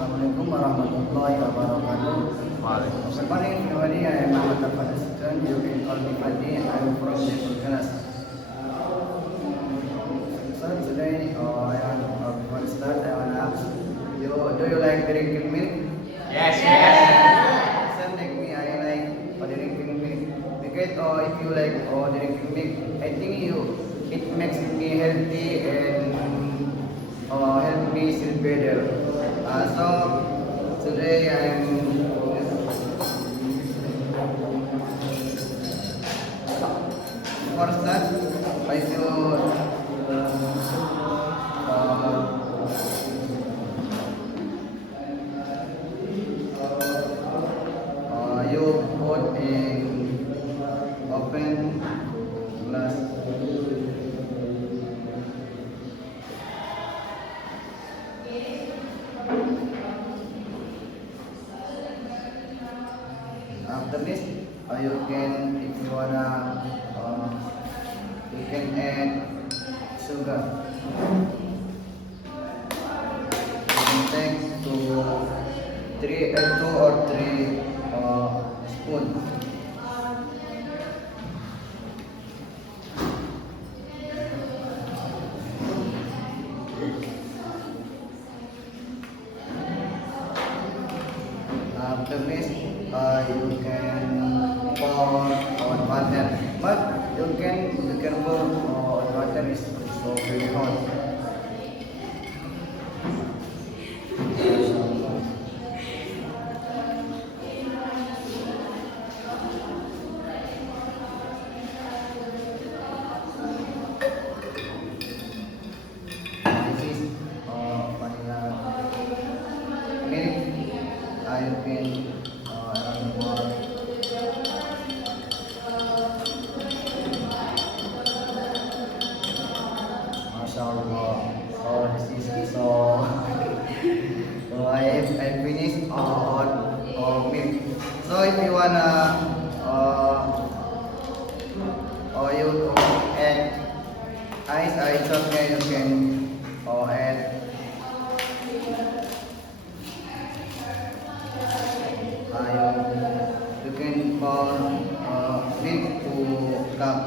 Assalamualaikum warahmatullahi wabarakatuh. Good morning, everybody. I am Ahmad Al-Fadistan. You can call me Fadi. I am from Jaipur class. So today, before we start, I want to ask you, do you like drinking milk? Yes, yes. Some like me, I like drinking milk. Because if you like drinking milk, I think it makes me healthy and help me feel better. So today I'm for start I should you put in open glass. After this, you can, if you wanna, you can add sugar. You can take two or three spoon. After this, you can pour on water, but you can be careful. Water is so very hot. This is vanilla milk. You can add more. Mashallah. So this is so. So I finished on milk. So if you wanna you add ice, it's okay. You can add. You can pour milk to cup.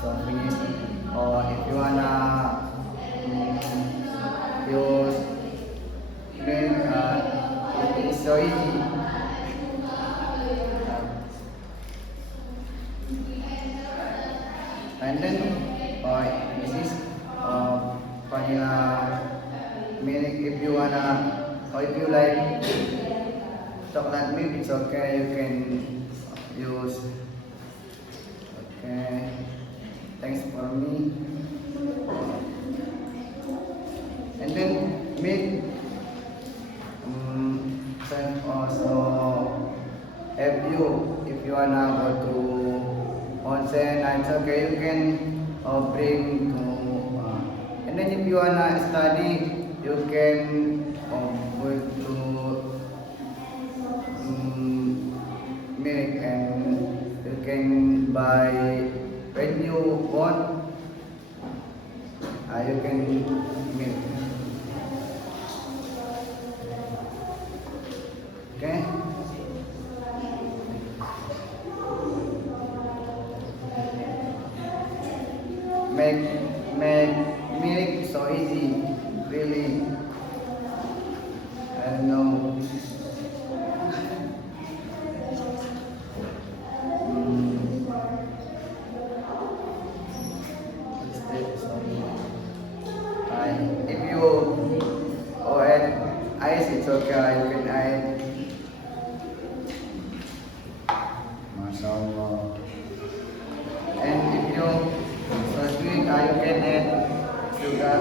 So finish. Or if you wanna use milk, it is so easy. And then this is vanilla milk. If you wanna, or if you like chocolate milk, it's okay. You can use. Okay. Thanks for me. And then milk. Send also if you wanna go to onsen, it's okay. You can bring to. And then if you wanna study, you can go to milk, and you can buy when you want. You can milk. Okay. Make milk so easy, really. I don't know. What's that? Sorry. If you add ice, it's okay. You can add. Mashallah. And if you so sweet, you can add sugar.